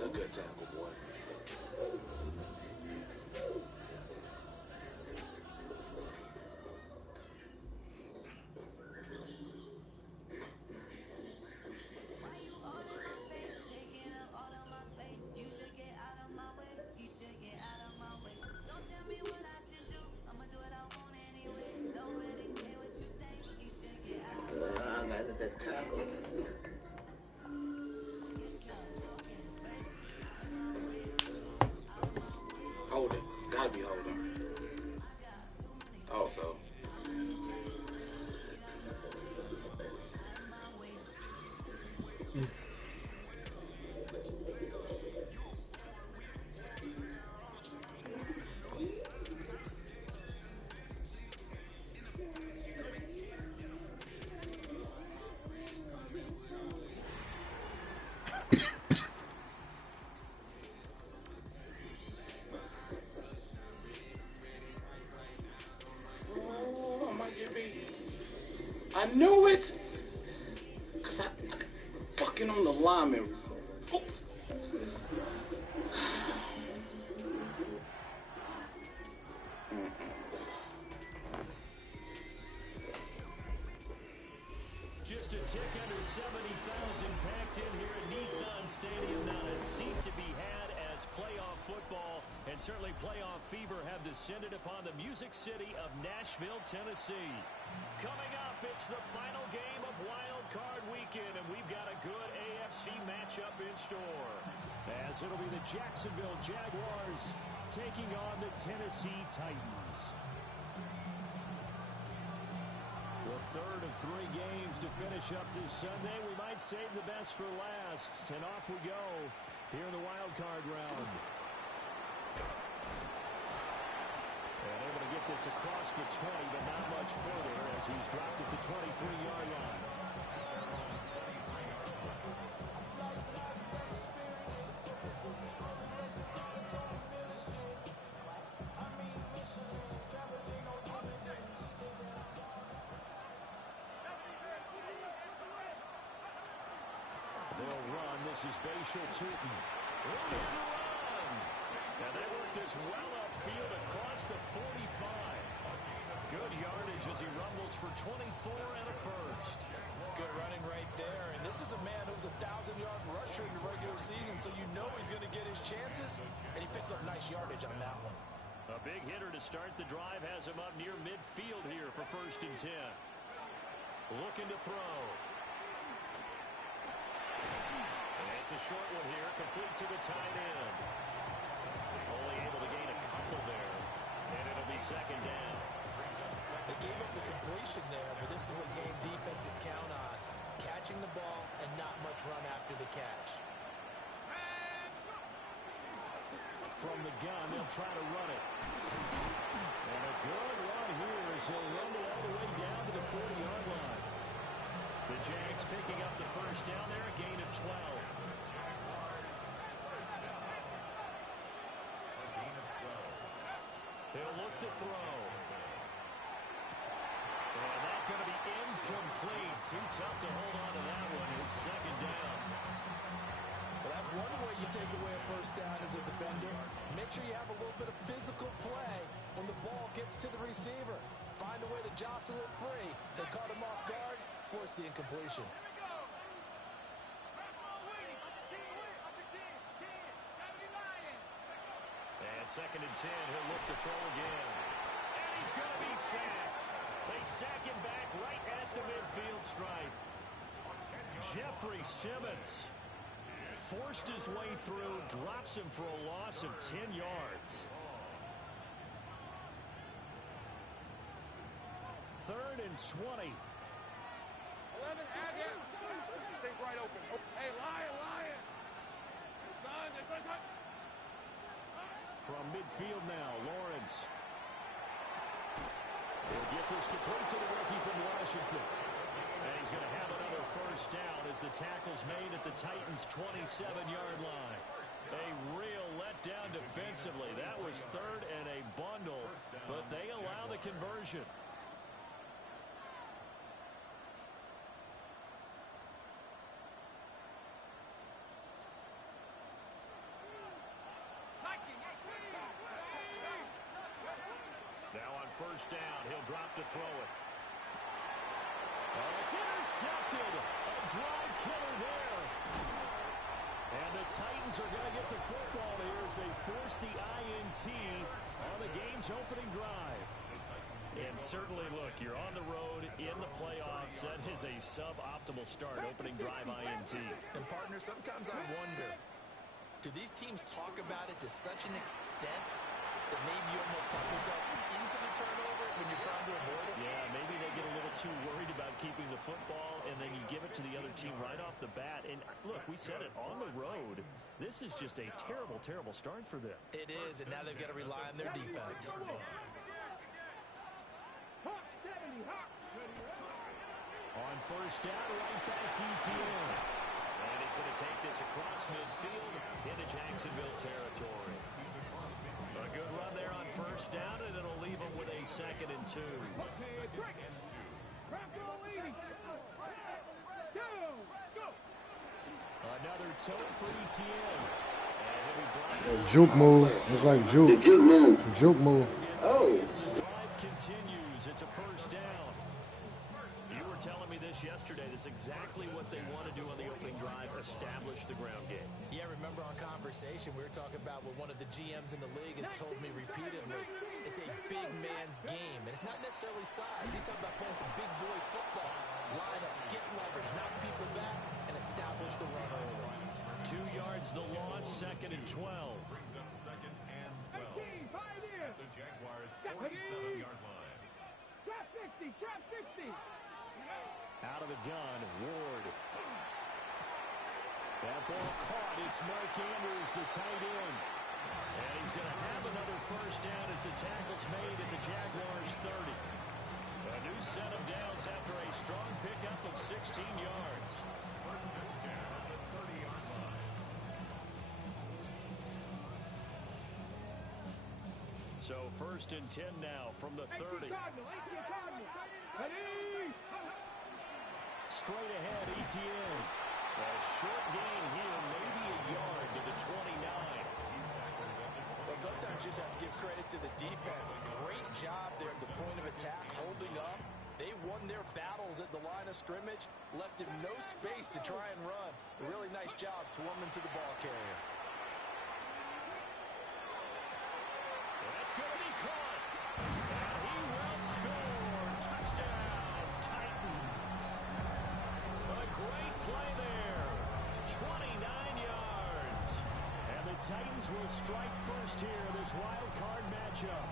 That's a good tackle, boy. I got that tackle. Hold it. Gotta be holding. Also. I knew it! Cause I fucking on the lineman. Oh. Just a tick under 70,000 packed in here at Nissan Stadium. Not a seat to be had as playoff football and certainly playoff fever have descended upon the Music City of Nashville, Tennessee. Coming up, it's the final game of Wild Card Weekend, and we've got a good AFC matchup in store. As it'll be the Jacksonville Jaguars taking on the Tennessee Titans. The third of 3 games to finish up this Sunday. We might save the best for last. And off we go here in the wild card round. And able to get this across the 20, but not much further as he's dropped at the 23-yard line. This is Bashal Tootin. Run! And they work this well upfield across the 45. Good yardage as he rumbles for 24 and a first. Good running right there. And this is a man who's a 1,000-yard rusher in the regular season, so you know he's going to get his chances. And he picks up nice yardage on that one. A big hitter to start the drive has him up near midfield here for 1st and 10. Looking to throw. It's a short one here, complete to the tight end. Only able to gain a couple there, and it'll be 2nd down. They gave up the completion there, but this is what zone defenses count on. Catching the ball and not much run after the catch. From the gun, they'll try to run it. And a good run here as he'll rumble all the way down to the 40-yard line. The Jags picking up the 1st down there, a gain of 12. He'll look to throw. And that's going to be incomplete. Too tough to hold on to that one. It's 2nd down. Well, that's one way you take away a 1st down as a defender. Make sure you have a little bit of physical play when the ball gets to the receiver. Find a way to jostle it free. They caught him off guard, force the incompletion. And 2nd and 10, he'll look to throw again. And he's going to be sacked. They sack him back right at the midfield stripe. Jeffrey Simmons forced his way through, drops him for a loss of 10 yards. 3rd and 20. 11, add him. Take right open. Oh, hey, Lion. Son. From midfield now, Lawrence. He'll get this complete to the rookie from Washington. And he's going to have another 1st down as the tackle's made at the Titans' 27-yard line. A real letdown defensively. That was 3rd and a bundle, but they allow the conversion. first down. He'll drop to throw it. Oh, it's intercepted. A drive killer there. And the Titans are going to get the football here as they force the INT on the game's opening drive. And certainly, look, you're on the road in the playoffs. That is a suboptimal start, opening drive INT. And, partner, sometimes I wonder, do these teams talk about it to such an extent that maybe you almost tuck yourself into the turnover when you're trying to avoid it? Yeah, maybe they get a little too worried about keeping the football, and then you give it to the other team right off the bat. And, look, we said it, on the road, this is just a terrible, terrible start for them. It is, and now they've got to rely on their defense. On first down, right back to ETN. And he's going to take this across midfield into Jacksonville territory. A good run there on first down, and it'll leave him with a 2nd and 2. Another toe for ETN. And he'll be blocked. Juke move. It's like juke. Juke move. Oh. Drive continues. It's a first down. You were telling me this yesterday. This is exactly what they want to do on the opening drive, establish the ground game. Yeah, remember our conversation, we were talking about what one of the GMs in the league has told me repeatedly. It's a big man's game, and it's not necessarily size. He's talking about playing some big boy football. Line up, get leverage, knock people back, and establish the run early. 2 yards the loss, 2nd and 12. Brings up 2nd and 12 at the Jaguars' 47-yard line. Trap 60, trap 60. Out of the gun, Ward. That ball caught. It's Mark Andrews, the tight end. And he's going to have another first down as the tackle's made at the Jaguars' 30. A new set of downs after a strong pickup of 16 yards. First and 10 at the 30-yard line. So first and 10 now from the 30. Straight ahead, ETN. A short gain here, maybe a yard to the 29. Well, sometimes you just have to give credit to the defense. Great job there at the point of attack, holding up. They won their battles at the line of scrimmage, left him no space to try and run. A really nice job swarming to the ball carrier. That's going to be caught. And he will score. Touchdown, Titans. A great play there. 29 yards. And the Titans will strike first here in this wild card matchup.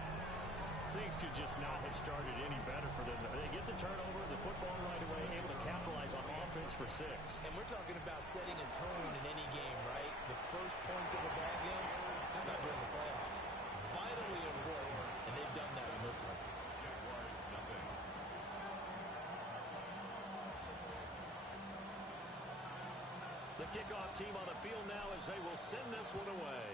Things could just not have started any better for them. They get the turnover, the football right away, able to capitalize on offense for 6. And we're talking about setting a tone in any game, right? The first points of a ball game, how about during the playoffs? Vitally important, and they've done that in this one. Jaguars nothing. The kickoff team on the field now as they will send this one away.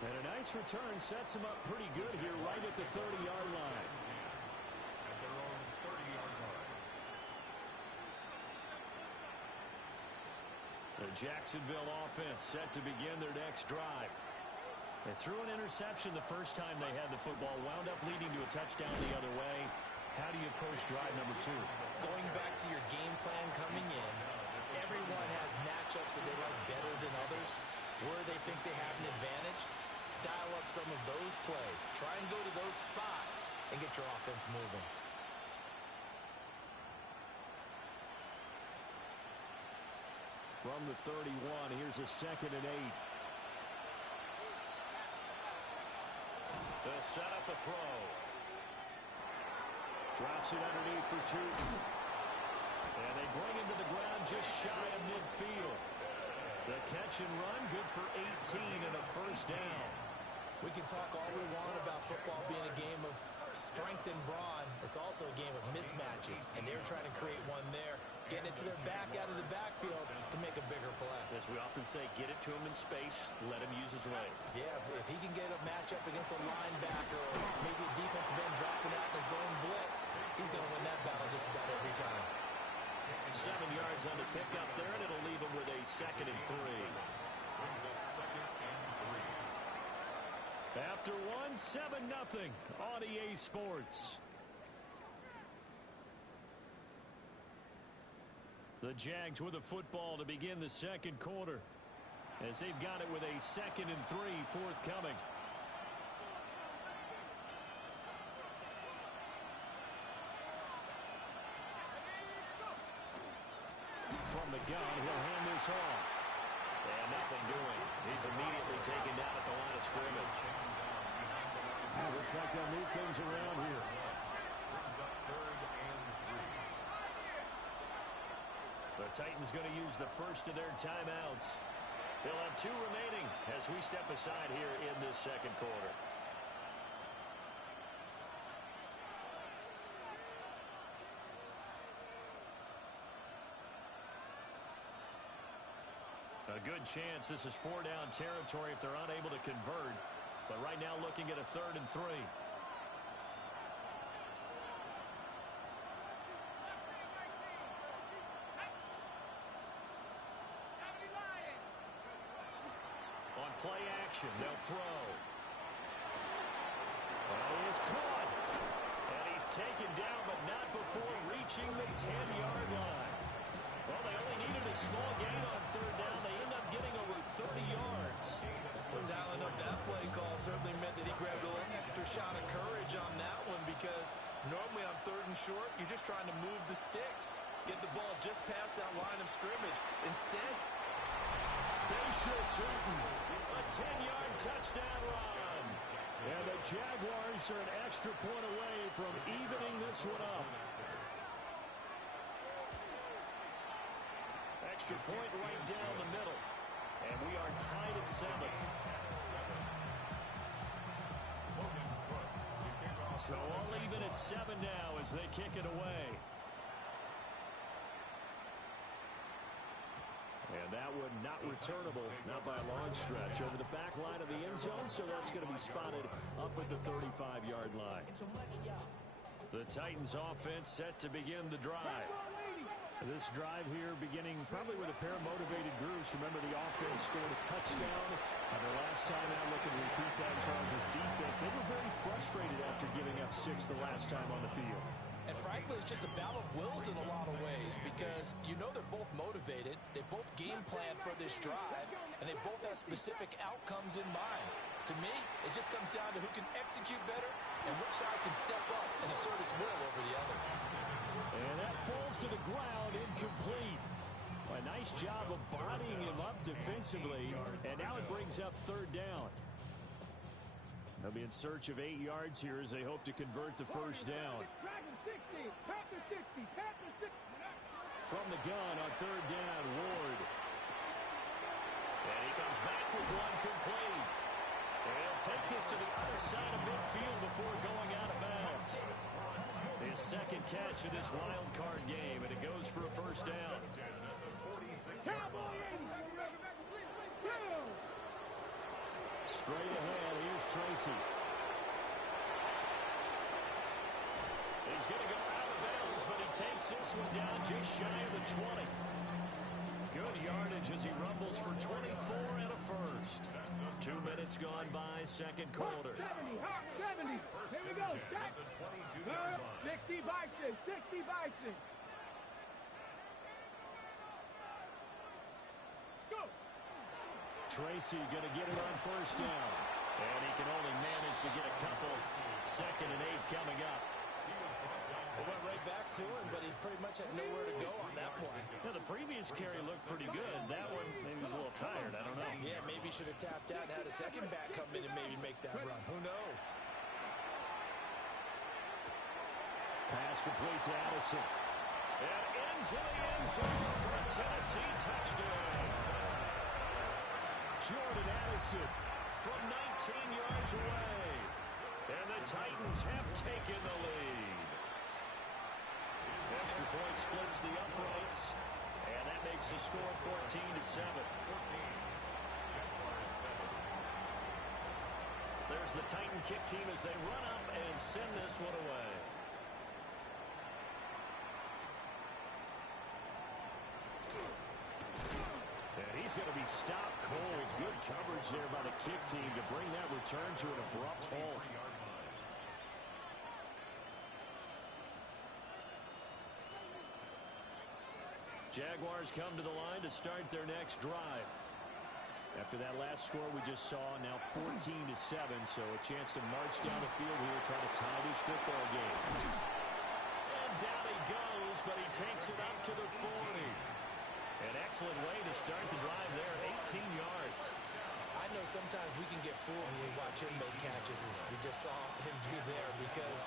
And a nice return sets him up pretty good here right at the 30-yard line. At their own 30-yard line. The Jacksonville offense set to begin their next drive. They threw an interception the first time they had the football, wound up leading to a touchdown the other way. How do you approach drive number 2? Going back to your game plan coming in, everyone has matchups that they like better than others. Where they think they have an advantage, dial up some of those plays. Try and go to those spots and get your offense moving. From the 31, here's a 2nd and 8. They'll set up a throw. Drops it underneath for 2. And they bring him to the ground just shy of midfield. The catch and run, good for 18 and a first down. We can talk all we want about football being a game of strength and brawn. It's also a game of mismatches, and they're trying to create one there, getting it to their back out of the backfield to make a bigger play. As we often say, get it to him in space, let him use his leg. Yeah, if he can get a matchup against a linebacker or maybe a defensive end dropping out in a zone blitz, he's going to win that battle just about every time. 7 yards on the pickup there, and it'll leave him with a 2nd and 3. Brings up 2nd and 3. After one, 7-0 on EA Sports. The Jags with a football to begin the second quarter, as they've got it with a 2nd and 3 forthcoming. From the gun, he'll hand this off. And nothing doing. He's immediately taken down at the line of scrimmage. Looks like they'll move things around here. Brings up 3rd and 3. The Titans going to use the first of their timeouts. They'll have 2 remaining as we step aside here in this second quarter. A good chance this is 4-down territory if they're unable to convert. But right now looking at a 3rd and 3. On play action, they'll throw. And he is caught. And he's taken down, but not before reaching the 10-yard line. Well, they only needed a small gain on 3rd down. They end up getting over 30 yards. Well, dialing up that play call certainly meant that he grabbed a little extra shot of courage on that one, because normally on 3rd and short, you're just trying to move the sticks, get the ball just past that line of scrimmage. Instead, they should threaten a 10-yard touchdown run. And the Jaguars are an extra point away from evening this one up. Extra point right down the middle. And we are tied at 7. So all even at 7 now as they kick it away. And that one not returnable, not by a long stretch, over the back line of the end zone, so that's going to be spotted up at the 35-yard line. The Titans offense set to begin the drive. This drive here beginning probably with a pair of motivated groups. Remember, the offense scored a touchdown. And the last time out, looking to repeat that, Charles' defense, they were very frustrated after giving up 6 the last time on the field. and frankly, it's just a battle of wills in a lot of ways, because you know they're both motivated, they both game plan for this drive, and they both have specific outcomes in mind. To me, it just comes down to who can execute better and which side can step up and assert its will over the other. And that falls to the ground, incomplete. A nice job of bodying him up defensively, and now it brings up third down. They'll be in search of 8 yards here as they hope to convert the first down. From the gun on third down, Ward. And he comes back with one complete. And he'll take this to the other side of midfield before going out of bounds. His second catch of this wild card game, and it goes for a first down. Straight ahead, here's Tracy. He's going to go out of bounds, but he takes this one down just shy of the 20. Good yardage as he rumbles for 24 and a first. 2 minutes gone by, second quarter. 70. Here we go. 60 Bison. 60 Bison. Go. Tracy going to get it on first down. And he can only manage to get a couple. 2nd and 8 coming up. They went right back to him, but he pretty much had nowhere to go on that play. Now, the previous carry looked pretty good. That one, maybe he was a little tired. I don't know. Yeah, maybe he should have tapped out and had a second back come in and maybe make that run. Who knows? Pass complete to Addison. And into the end zone for a Tennessee touchdown. Jordan Addison from 19 yards away. And the Titans have taken the lead. Extra point splits the uprights. And that makes the score 14-7. There's the Titan kick team as they run up and send this one away. he's going to be stopped cold. Good coverage there by the kick team to bring that return to an abrupt halt. Jaguars come to the line to start their next drive. After that last score we just saw, now 14-7, so a chance to march down the field here, try to tie this football game. And down he goes, but he takes it up to the 40. An excellent way to start the drive there, 18 yards. I know sometimes we can get fooled when we watch him make catches, as we just saw him do there, because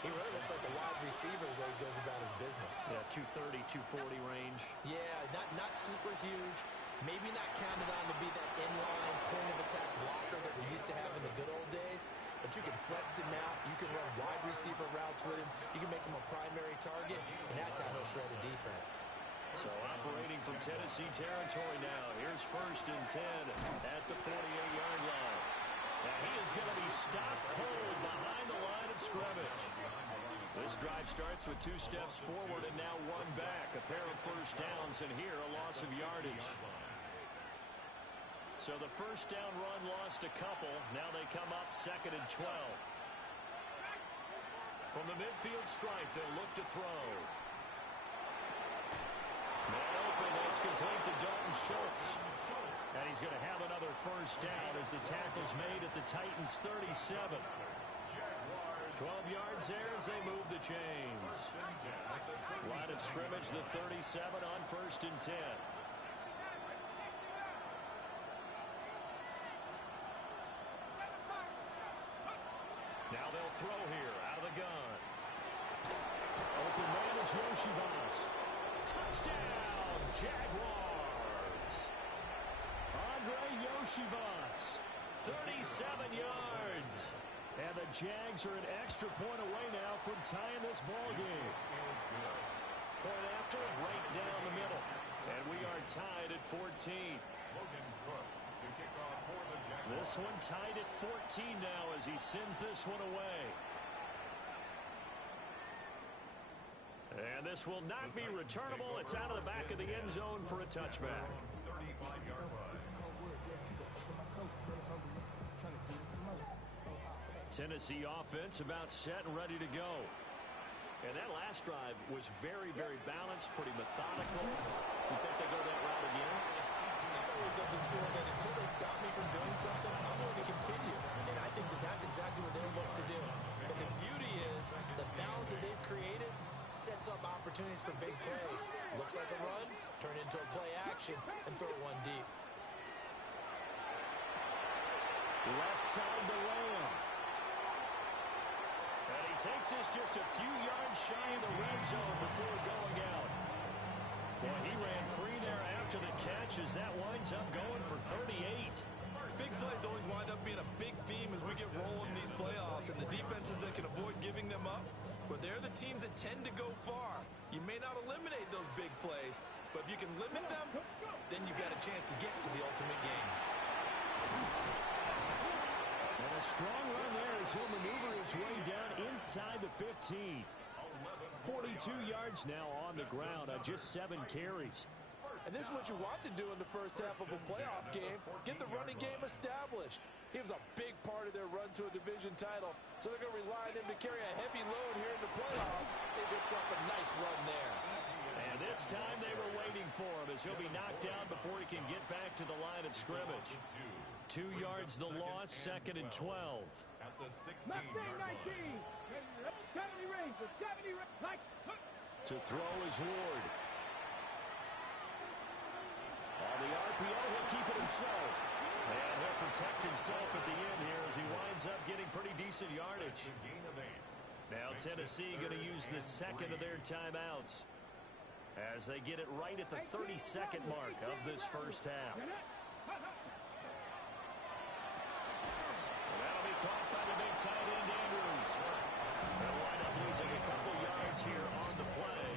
he really looks like a wide receiver the way he goes about his business. Yeah, 230, 240 range. Yeah, not super huge. Maybe not counted on to be that inline point-of-attack blocker that we used to have in the good old days. But you can flex him out. You can run wide receiver routes with him. You can make him a primary target, and that's how he'll shred a defense. So operating from Tennessee territory now. Here's 1st and 10 at the 48-yard line. And he is going to be stopped cold behind the line of scrimmage. This drive starts with 2 steps forward and now 1 back. A pair of first downs, and here a loss of yardage. So the first down run lost a couple. Now they come up 2nd and 12. From the midfield stripe, they'll look to throw. Man open, that's complete to Dalton Schultz. And he's going to have another first down as the tackle's made at the Titans' 37. 12 yards there as they move the chains. Line of scrimmage, the 37 on 1st and 10. Now they'll throw here out of the gun. Open man is Yoshibas. Touchdown, Jaguars. Andre Yoshibas, 37 yards. And the Jags are an extra point away now from tying this ball game. Point after, right down the middle. And we are tied at 14. This one tied at 14 now as he sends this one away. And this will not be returnable. It's out of the back of the end zone for a touchback. 35-yard run. Tennessee offense about set and ready to go. And that last drive was very, very balanced, pretty methodical. You think they go that route again? I'm always of the school that until they stop me from doing something, I'm going to continue. And I think that that's exactly what they'll look to do. But the beauty is the balance that they've created sets up opportunities for big plays. Looks like a run, turn into a play action, and throw one deep. Left side to Lamb. And he takes this just a few yards shy of the red zone before going out. Well, he ran free there after the catch as that winds up going for 38. Big plays always wind up being a big theme as we get rolling in these playoffs, and the defenses that can avoid giving them up, but they're the teams that tend to go far. You may not eliminate those big plays, but if you can limit them, then you've got a chance to get to the ultimate game. And a strong run there as he'll maneuver his way down inside the 15. 42 yards now on the ground on just 7 carries. And this is what you want to do in the first half of a playoff game. Get the running game established. He was a big part of their run to a division title, so they're going to rely on him to carry a heavy load here in the playoffs. He gets off a nice run there. And this time they were waiting for him as he'll be knocked down before he can get back to the line of scrimmage. 2 yards the loss, 2nd and 12. At the 16-yard line. To throw is Ward. On the RPO, he'll keep it himself. And he'll protect himself at the end here as he winds up getting pretty decent yardage. Now Tennessee going to use the 2nd of their timeouts as they get it right at the 32nd mark of this first half. And that'll be caught by the big tight end Andrews. They'll wind up losing a couple yards here on the play,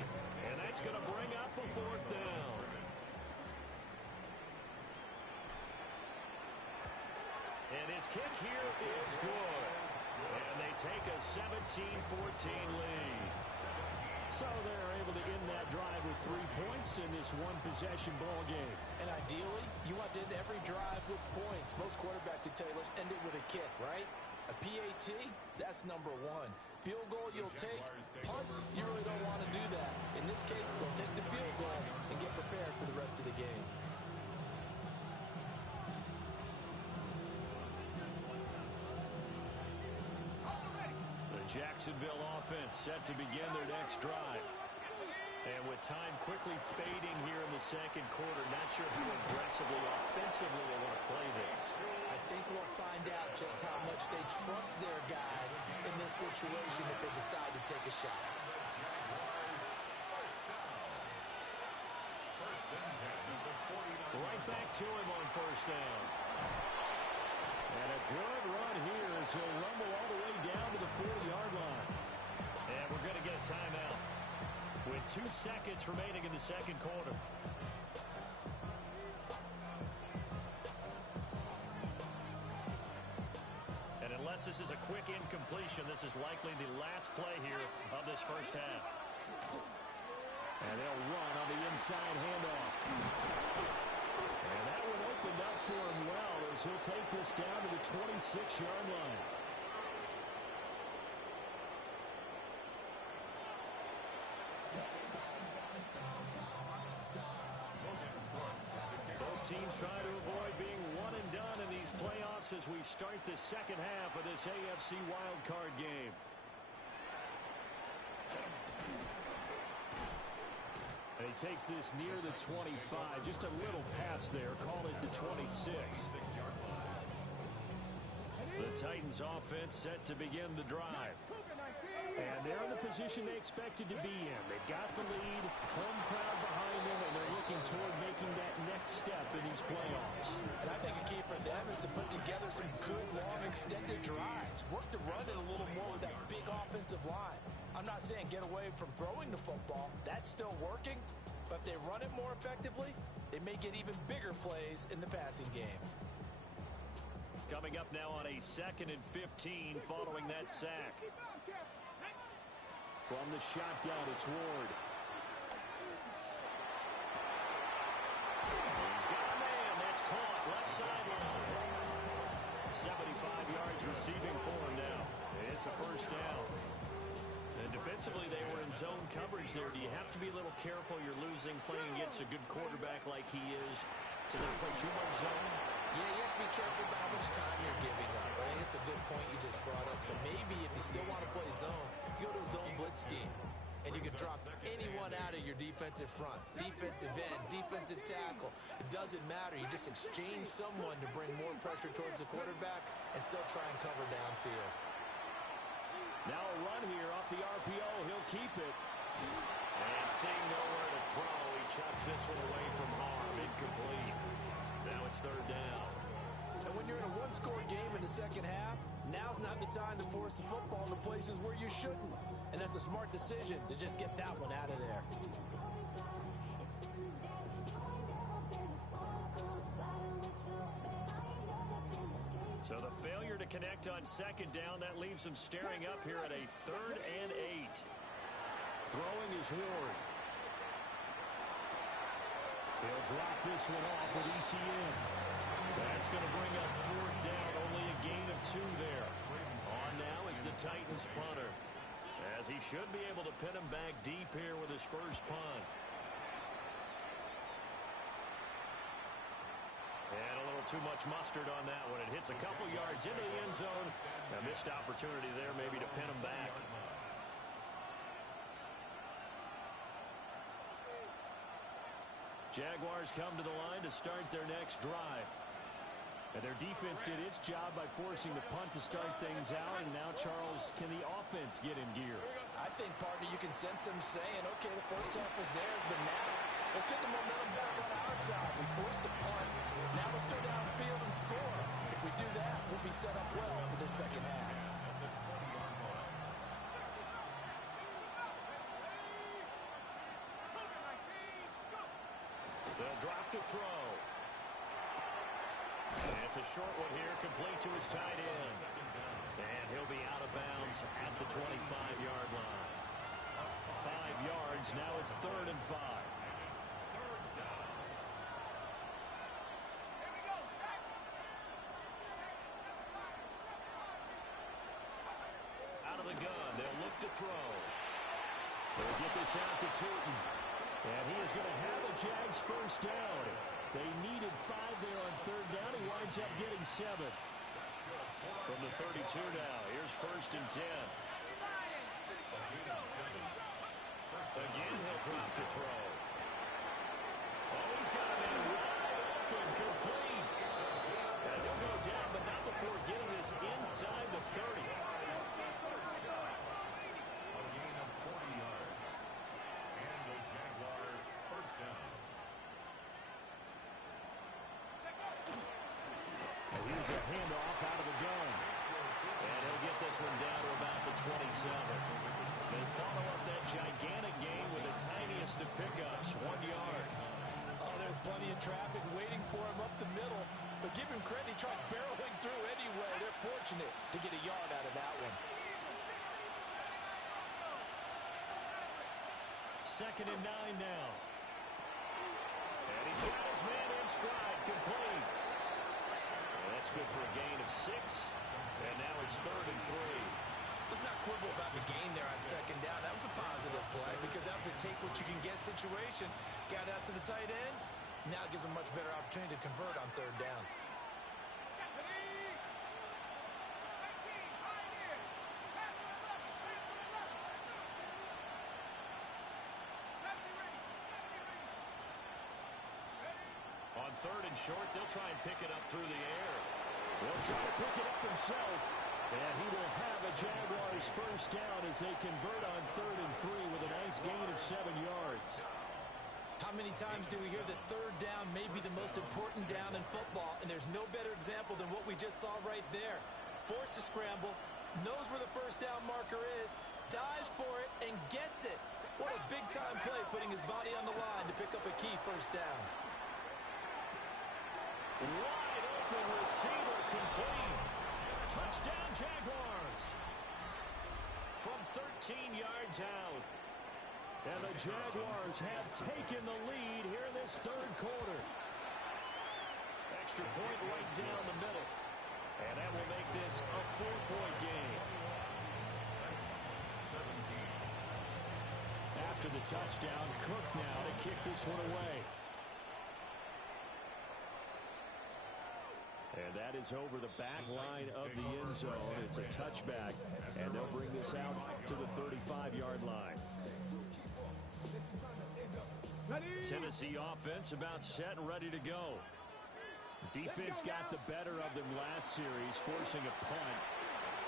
and that's going to bring up a 4th down. And his kick here is good. And they take a 17-14 lead. So they're able to end that drive with 3 points in this one-possession ball game. And ideally, you want to end every drive with points. Most quarterbacks would tell you, let's end it with a kick, right? A PAT, that's number one. Field goal you'll take. Punts, you really don't want to do that. In this case, they'll take the field goal and get prepared for the rest of the game. The Jacksonville offense set to begin their next drive. And with time quickly fading here in the second quarter, not sure how aggressively, offensively they want to play this. I think we'll find out just how much they trust their guys in this situation if they decide to take a shot. Right back to him on first down. And a good run here as he'll rumble all the way down to the 40-yard line. And we're going to get a timeout with 2 seconds remaining in the second quarter. And unless this is a quick incompletion, this is likely the last play here of this first half. And they'll run on the inside handoff. And that one opened up for him well as he'll take this down to the 26-yard line. Both teams trying to avoid being one and done in these playoffs as we start the second half of this AFC wildcard game. And he takes this near the 25, just a little pass there, call it the 26. The Titans offense set to begin the drive. And they're in the position they expected to be in. They've got the lead, home crowd behind them, and they're looking toward making that next step in these playoffs. And I think a key for them is to put together some good, long, extended drives. Work the run in a little more with that big offensive line. I'm not saying get away from throwing the football. That's still working. But if they run it more effectively, they may get even bigger plays in the passing game. Coming up now on a 2nd and 15 following that sack. From the shotgun, it's Ward. He's got a man. That's caught. Left sideline. 75 yards receiving for him now. It's a first down. And defensively, they were in zone coverage there. Do you have to be a little careful? You're losing playing against a good quarterback like he is. To then play too much zone? Yeah, you have to be careful about how much time you're giving up. I think it's a good point you just brought up. So maybe if you still want to play zone, you go to a zone blitz scheme. And you can drop anyone out of your defensive front. Defensive end, defensive tackle. It doesn't matter. You just exchange someone to bring more pressure towards the quarterback and still try and cover downfield. Now a run here off the RPO. He'll keep it. And seeing nowhere to throw, he chucks this one away from harm. Incomplete. Now it's third down. And when you're in a one-score game in the second half, now's not the time to force the football to places where you shouldn't. And that's a smart decision to just get that one out of there. So the failure to connect on second down, that leaves them staring up here at a 3rd and 8. Throwing is Ward. He'll drop this one off with ETN. That's going to bring up 4th down, only a gain of 2 there. On now is the Titans punter, as he should be able to pin him back deep here with his first punt. And a little too much mustard on that one. It hits a couple yards into the end zone. A missed opportunity there maybe to pin him back. Jaguars come to the line to start their next drive. And their defense did its job by forcing the punt to start things out. And now, Charles, can the offense get in gear? I think, partner, you can sense them saying, okay, the first half was theirs, but now let's get the momentum back on our side. We forced a punt. Now let's go downfield and score. If we do that, we'll be set up well for the second half. They'll drop the throw. And it's a short one here, complete to his tight end. And he'll be out of bounds at the 25-yard line. yards. Now it's 3rd and 5. Out of the gun, they'll look to throw. They'll get this out to Tootin. And he is going to have a Jags first down. They needed 5 there on 3rd down. He winds up getting 7. From the 32 now, here's 1st and 10. Again, he'll drop the throw. Oh, he's got him in wide open, complete. And he'll go down, but not before getting this inside the 30. A gain of 40 yards. And the Jaguar first down. And here's a handoff out of the gun. And he'll get this one down to about the 27. They follow up that gigantic gain with the tiniest of pickups, 1 yard. Oh, there's plenty of traffic waiting for him up the middle. But give him credit, he tried barreling through anyway. They're fortunate to get a yard out of that one. 2nd and 9 now. And he's got his man in stride, complete. And that's good for a gain of 6. And now it's 3rd and 3. Let's not quibble about the gain there on 2nd down. That was a positive play because that was a take-what-you-can-get situation. Got out to the tight end. Now gives a much better opportunity to convert on 3rd down. On 3rd and short, they'll try and pick it up through the air. He'll try to pick it up himself. And he will have a Jaguars first down as they convert on 3rd and 3 with a nice gain of 7 yards. How many times do we hear that 3rd down may be the most important down in football, and there's no better example than what we just saw right there. Forced to scramble, knows where the first down marker is, dives for it, and gets it. What a big-time play, putting his body on the line to pick up a key first down. Wide open receiver, complete. Touchdown, Jaguars. From 13 yards out. And the Jaguars have taken the lead here in this 3rd quarter. Extra point right down the middle. And that will make this a 4-point game. After the touchdown, Cook now to kick this one away. And that is over the back line of the end zone. It's a touchback, and they'll bring this out to the 35-yard line. Tennessee offense about set and ready to go. Defense got the better of them last series, forcing a punt.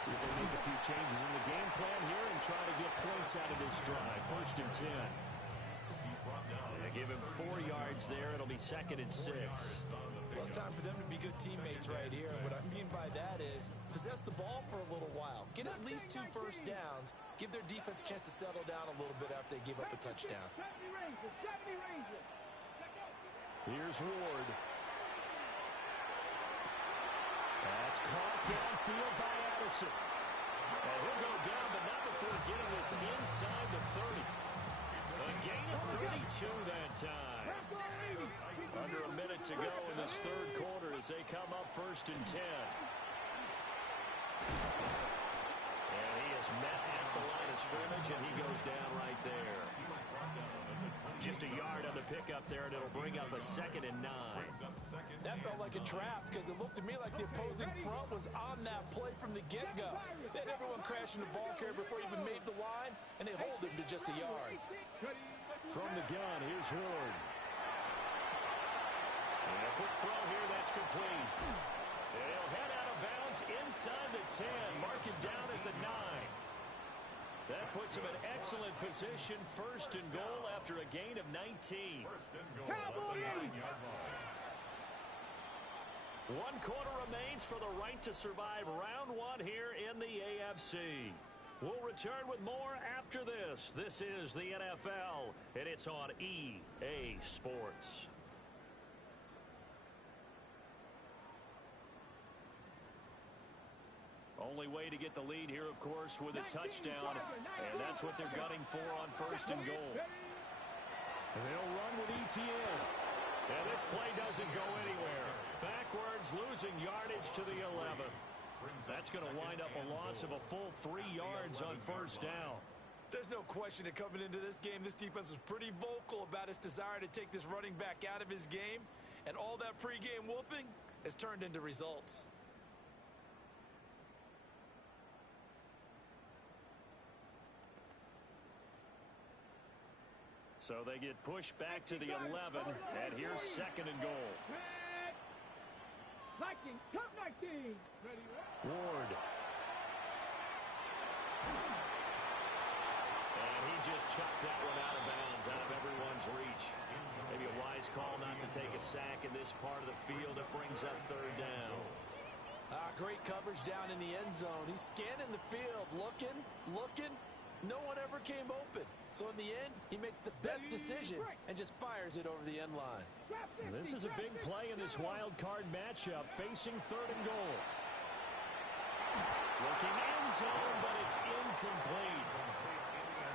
See if they make a few changes in the game plan here and try to get points out of this drive. 1st and 10. They give him 4 yards there. It'll be 2nd and 6. Well, it's time for them to be good teammates right here. What I mean by that is possess the ball for a little while. Get at least 2 first downs. Give their defense a chance to settle down a little bit after they give up a touchdown. Here's Ward. That's caught downfield by Addison. And he'll go down, but not before getting this inside the 30. A gain of 32 that time. Under a minute to go in this 3rd quarter as they come up 1st and 10. And he is met at the line of scrimmage, and he goes down right there. Just a yard on the pickup there, and it'll bring up a 2nd and 9. That felt like a trap because it looked to me like the opposing front was on that play from the get-go. They had everyone crashing the ball carrier before he even made the line, and they hold him to just a yard. From the gun, here's Ward. And a quick throw here, that's complete. And he'll head out of bounds inside the 10, mark it down at the 9. That puts him in excellent position, 1st and goal after a gain of 19. 1st and goal at the 9-yard line. 1 quarter remains for the right to survive round 1 here in the AFC. We'll return with more after this. This is the NFL, and it's on EA Sports. Only way to get the lead here, of course, with a touchdown, and that's what they're gunning for on 1st and goal. They'll run with ETN. And this play doesn't go anywhere. Backwards, losing yardage to the 11. That's going to wind up a loss of a full 3 yards on 1st down. There's no question that coming into this game, this defense was pretty vocal about its desire to take this running back out of his game. And all that pregame wolfing has turned into results. So they get pushed back to the 11, and here's 2nd and goal. Ward. And he just chucked that one out of bounds, out of everyone's reach. Maybe a wise call not to take a sack in this part of the field. It brings up 3rd down. Great coverage down in the end zone. He's scanning the field, looking. No one ever came open. So in the end, he makes the best decision and just fires it over the end line. This is a big play in this wild card matchup, facing 3rd and goal. Looking end zone, but it's incomplete.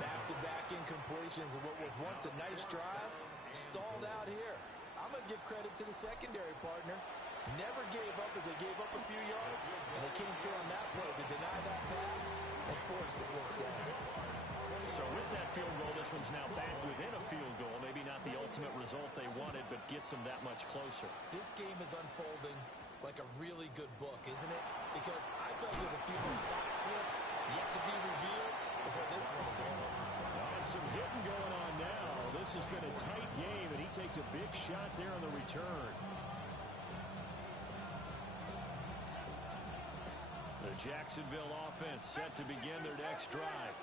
Back-to-back incompletions of what was once a nice drive, stalled out here. I'm going to give credit to the secondary partner. Never gave up as they gave up a few yards, and they came through on that play to deny that pass and force the fourth down. So with that field goal, this one's now back within a field goal. Maybe not the ultimate result they wanted, but gets them that much closer. This game is unfolding like a really good book, isn't it? Because I felt there's a few more plot twists yet to be revealed before this one is over. And some hitting going on now. This has been a tight game, and he takes a big shot there on the return. The Jacksonville offense set to begin their next drive.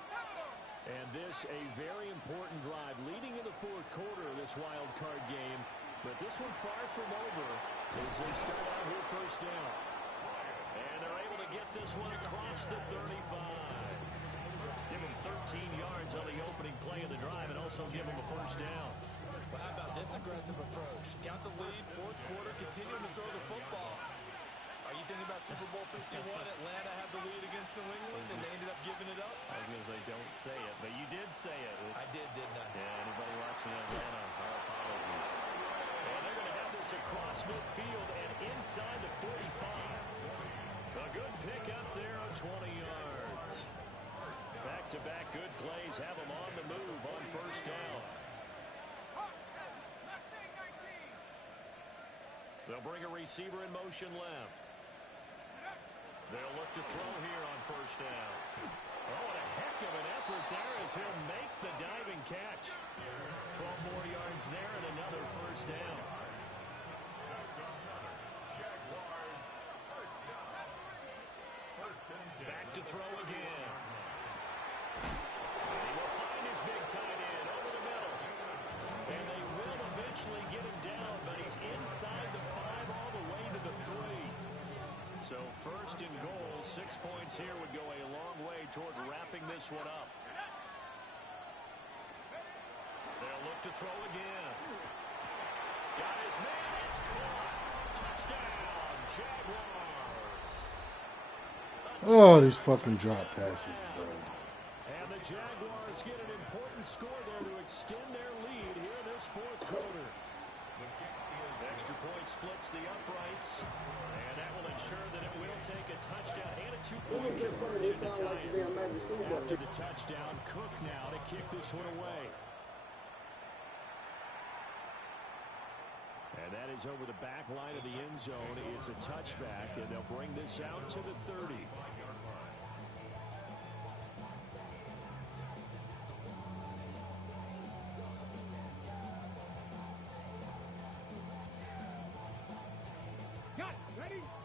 And this a very important drive leading in the 4th quarter of this wild card game. But this one far from over as they start out here 1st down. And they're able to get this one across the 35. Give them 13 yards on the opening play of the drive and also give them a 1st down. Well, how about this aggressive approach? Got the lead, 4th quarter, continuing to throw the football. Are you thinking about Super Bowl 51? Atlanta had the lead against New England, and they ended up giving it up? I was going to say, don't say it, but you did say it. I did, didn't I? Yeah, anybody watching Atlanta, our apologies. And they're going to have this across midfield and inside the 45. A good pick up there of 20 yards. Back-to-back good plays have them on the move on 1st down. They'll bring a receiver in motion left. They'll look to throw here on 1st down. Oh, what a heck of an effort there as he'll make the diving catch. 12 more yards there and another 1st down. Jaguars, 1st down. 1st and 10. Back to throw again. And he will find his big tight end over the middle. And they will eventually get him down, but he's inside the 5 all the way to the 3. So 1st and goal, 6 points here would go a long way toward wrapping this one up. They'll look to throw again. Got his man, it's caught. Touchdown, Jaguars. Oh, these fucking drop passes, bro. And the Jaguars get an important score there to extend their lead here in this 4th quarter. Extra point splits the uprights, and that will ensure that it will take a touchdown and a 2-point conversion to tie it. After the touchdown, Cook now to kick this one away. And that is over the back line of the end zone. It's a touchback, and they'll bring this out to the 30.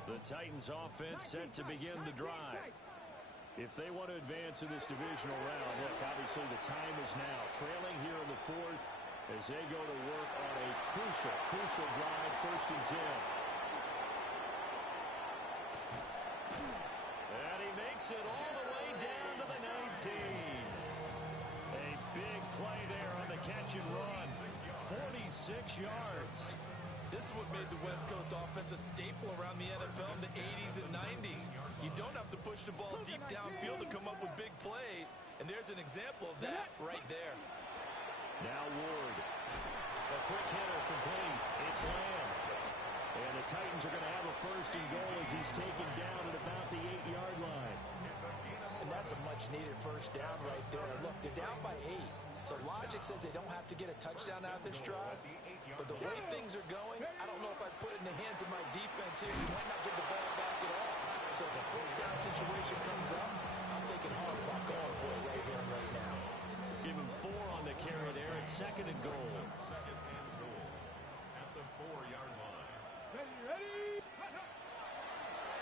The Titans offense set to begin the drive. If they want to advance in this divisional round, look, obviously the time is now. Trailing here in the 4th as they go to work on a crucial drive, 1st and 10. And he makes it all the way down to the 19. A big play there on the catch and run. 46 yards. This is what made the West Coast offense a staple around the NFL in the 80s and 90s. You don't have to push the ball deep downfield to come up with big plays, and there's an example of that right there. Now Ward. A quick hitter complete. It's Lamb. And the Titans are going to have a first and goal as he's taken down at about the 8-yard line. And that's a much-needed first down right there. Look, they're down by 8. So logic says they don't have to get a touchdown out of this drive. But the way things are going, I don't know if I'd put it in the hands of my defense here. You might not get the ball back at all. So if a fourth down situation comes up, I'm thinking hard about going for it right here and right now. Give him 4 on the carry there at second and goal. At the 4-yard line. Ready.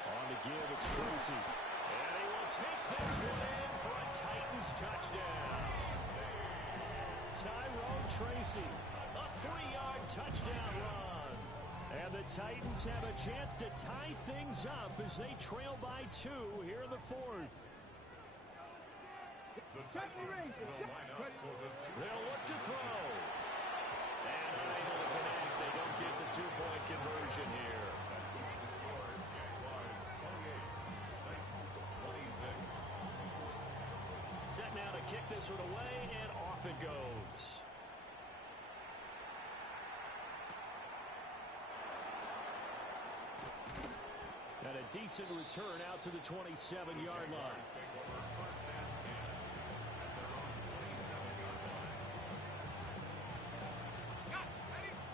On the give, it's Tracy. And he will take this one in for a Titans touchdown. Tyrone Tracy, a 3-yard touchdown run. And the Titans have a chance to tie things up as they trail by 2 here in the 4th. The Titans will line up for the They'll look to throw. And unable to connect. They don't get the 2-point conversion here. score. Jaguars 28, Titans 26. Set now to kick this one away, and off it goes. And a decent return out to the 27-yard line. Take over first and 10 at their own 27-yard line.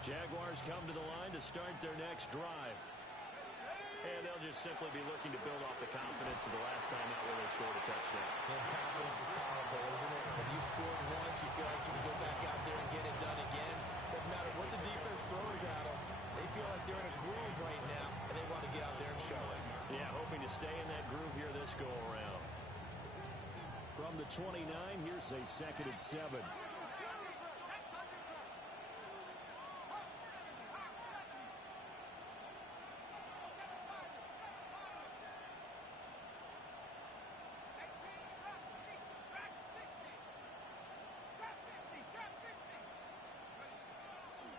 Jaguars come to the line to start their next drive. And they'll just simply be looking to build off the confidence of the last time out where they scored a touchdown. And confidence is powerful, isn't it? When you score once, you feel like you can go back out there and get it done again. Doesn't matter what the defense throws at them. They feel like they're in a groove right now, and they want to get out there and show it. Yeah, hoping to stay in that groove here this go-around. From the 29, here's a second and 7.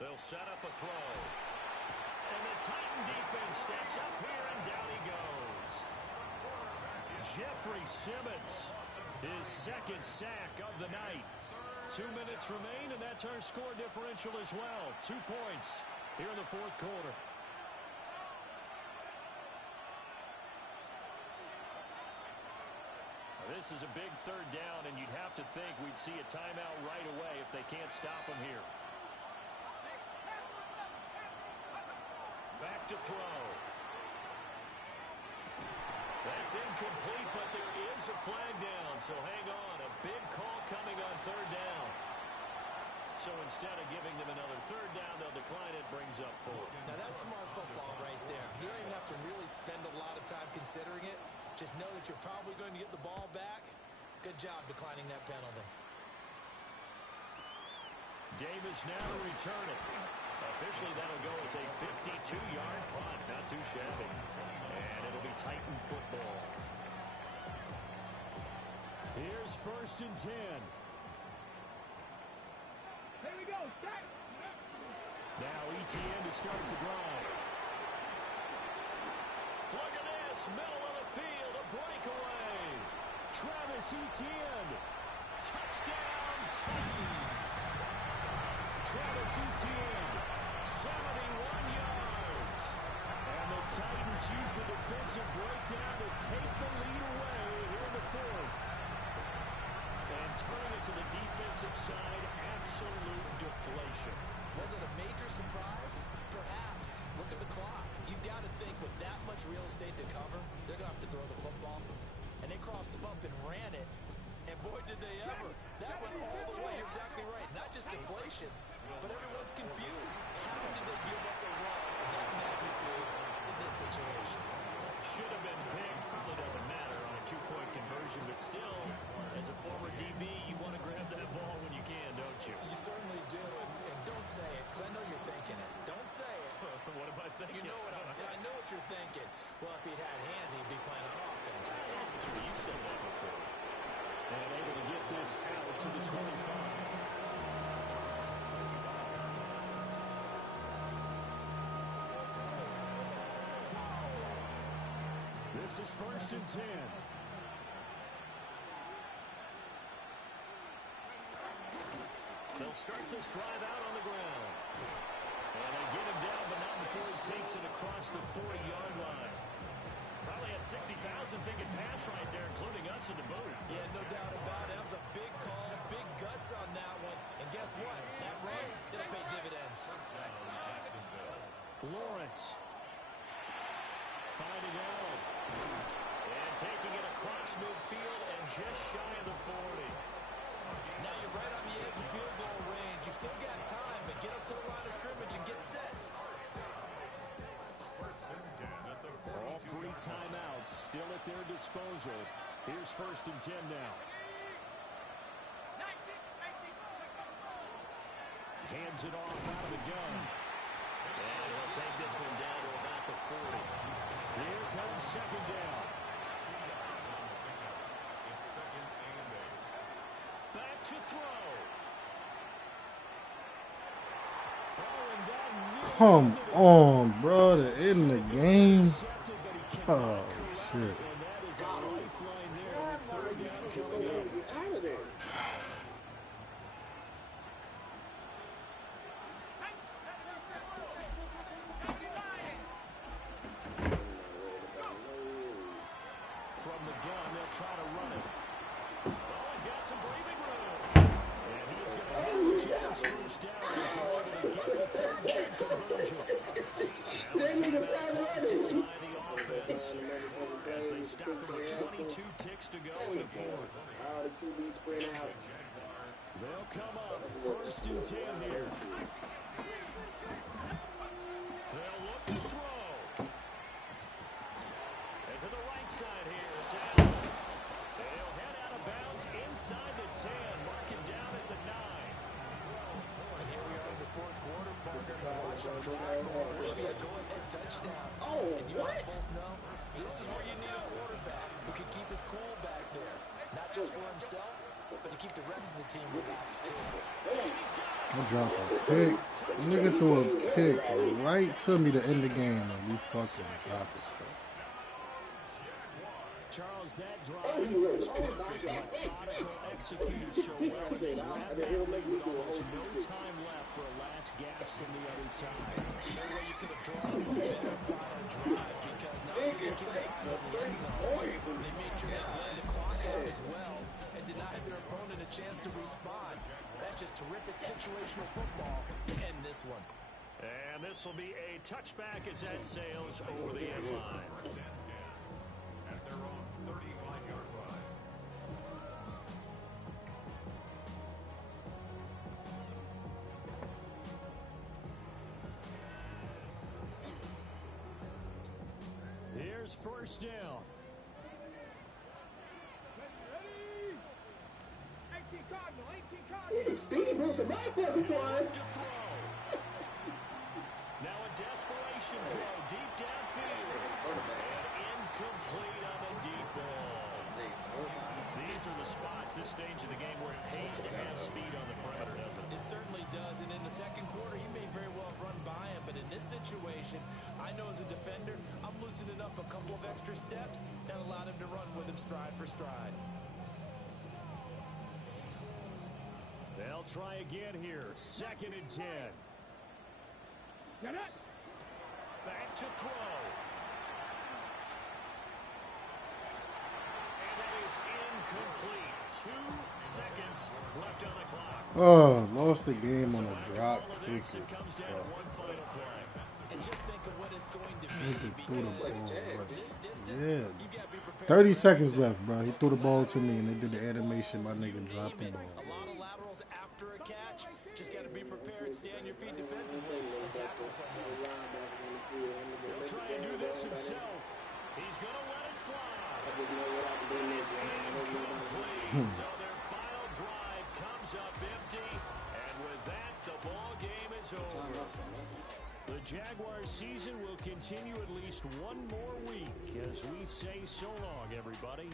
They'll set up a throw. And the Titan defense steps up here, and down he goes. Jeffrey Simmons, his second sack of the night. 2 minutes remain, and that's our score differential as well. 2 points here in the 4th quarter. This is a big 3rd down, and you'd have to think we'd see a timeout right away if they can't stop him here. Back to throw. That's incomplete, but there is a flag down, so hang on. A big call coming on 3rd down. So instead of giving them another 3rd down, they'll decline it, brings up 4. Now that's smart football right there. You don't even have to really spend a lot of time considering it. Just know that you're probably going to get the ball back. Good job declining that penalty. Davis now to return it. Officially, that'll go as a 52-yard punt. Not too shabby. And it'll be Titan football. Here's 1st and 10. Here we go. Stack. Now ETN to start the drive. Look at this. Middle of the field. A breakaway. Travis Etienne. Touchdown, Titans. Travis Etienne, 71 yards. And the Titans use the defensive breakdown to take the lead away here in the 4th. And turning it to the defensive side, absolute deflation. Was it a major surprise? Perhaps. Look at the clock. You've got to think with that much real estate to cover, they're going to have to throw the football. And they crossed him up and ran it. And boy, did they ever. That went all the way. You're exactly right. Not just deflation, but everyone's confused. How did they give up a run of that magnitude in this situation? Should have been picked. Probably doesn't matter on a 2-point conversion, but still, as a former DB, you want to grab that ball when you can, don't you? You certainly do. And don't say it, because I know you're thinking it. Don't say it. What am I thinking? You know what I know what you're thinking. Well, if he'd had hands, he'd be playing on offense. That's true. You've said that before. And able to get this out to the 25. This is 1st and 10. They'll start this drive out on the ground. And they get him down, but not before he takes it across the 40-yard line. Probably had 60,000 thinking pass right there, including us in the booth. Yeah, no doubt about it. That was a big call, big guts on that one. And guess what? That run, it'll pay dividends. Lawrence. Finding Allen. And taking it across midfield and just shy of the 40. Now you're right on the edge of field goal range. You've still got time, but get up to the line of scrimmage and get set. All 3 timeouts still at their disposal. Here's 1st and 10 now. Hands it off out of the gun. And he'll take this one down to about the 40. Here comes 2nd down. Back to throw. Come on, bro. They're in the game. Oh, shit. From the gun, they'll try to run it. Oh, he's got some breathing room. And he's going to have a chance first down as they're able to get the 3rd down conversion. By the offense as they stop him with 22 ticks to go in the 4th. They'll come up 1st and 10 here. They'll look to throw. And to the right side here, it's Allen. And he'll head out of bounds inside the 10, marking down at the 9. And here we are in the 4th quarter, Parker. Watch them drive for a really a go-ahead touchdown. Oh, and you what? both know this is where you need a quarterback who can keep his cool back there. Not just for himself, but to keep the rest of the team relaxed too. I dropped a pick. Nigga threw a pick right to me to end the game, and we fucking dropped it. Charles, that drive was perfect, methodical, executed so well, and they grabbed that lead with almost no time left for a last gasp from the other side. No way you could have drawn up a better final drive because not only did they keep their eyes on the end zone, they made sure they played the clock out as well and denied their opponent a chance to respond. That's just terrific situational football to end this one. And this will be a touchback as that sails over the end line. At their own 35-yard line. Here's 1st down. Ready? 18 Cardinal, 18 Cardinal. Speed boost in my fucking one. To throw. Now a desperation throw deep downfield. And incomplete on the deep ball. These are the spots, this stage of the game, where it pays to have speed on the perimeter, doesn't it? It certainly does, and in the 2nd quarter, he may very well have run by him, but in this situation, I know as a defender, I'm loosening up a couple of extra steps that allowed him to run with him stride for stride. They'll try again here. 2nd and 10. Get it? Back to throw. And that is incomplete. 2 seconds left on the clock. Oh, lost the game on a drop pick. It comes down to one final play. And just think of what it's going to Nigga be threw the because ball. from this distance, Yeah. you got to be prepared. 30 seconds left, bro. He threw the ball to me, and they did the animation. My nigga dropped the A ball. lot of laterals after a catch. Just got to be prepared, stay on your feet defensively, and tackle someone. He'll try and do this himself. He's going to let it fly. It's incomplete. So their final drive comes up empty. And with that, the ball game is over. The Jaguars season will continue at least one more week as we say so long, everybody.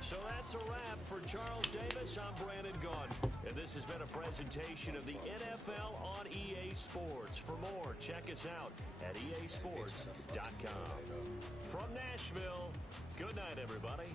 So that's a wrap for Charles Davis. I'm Brandon Gunn. And this has been a presentation of the NFL on EA Sports. For more, check us out at EASports.com. From Nashville, good night, everybody.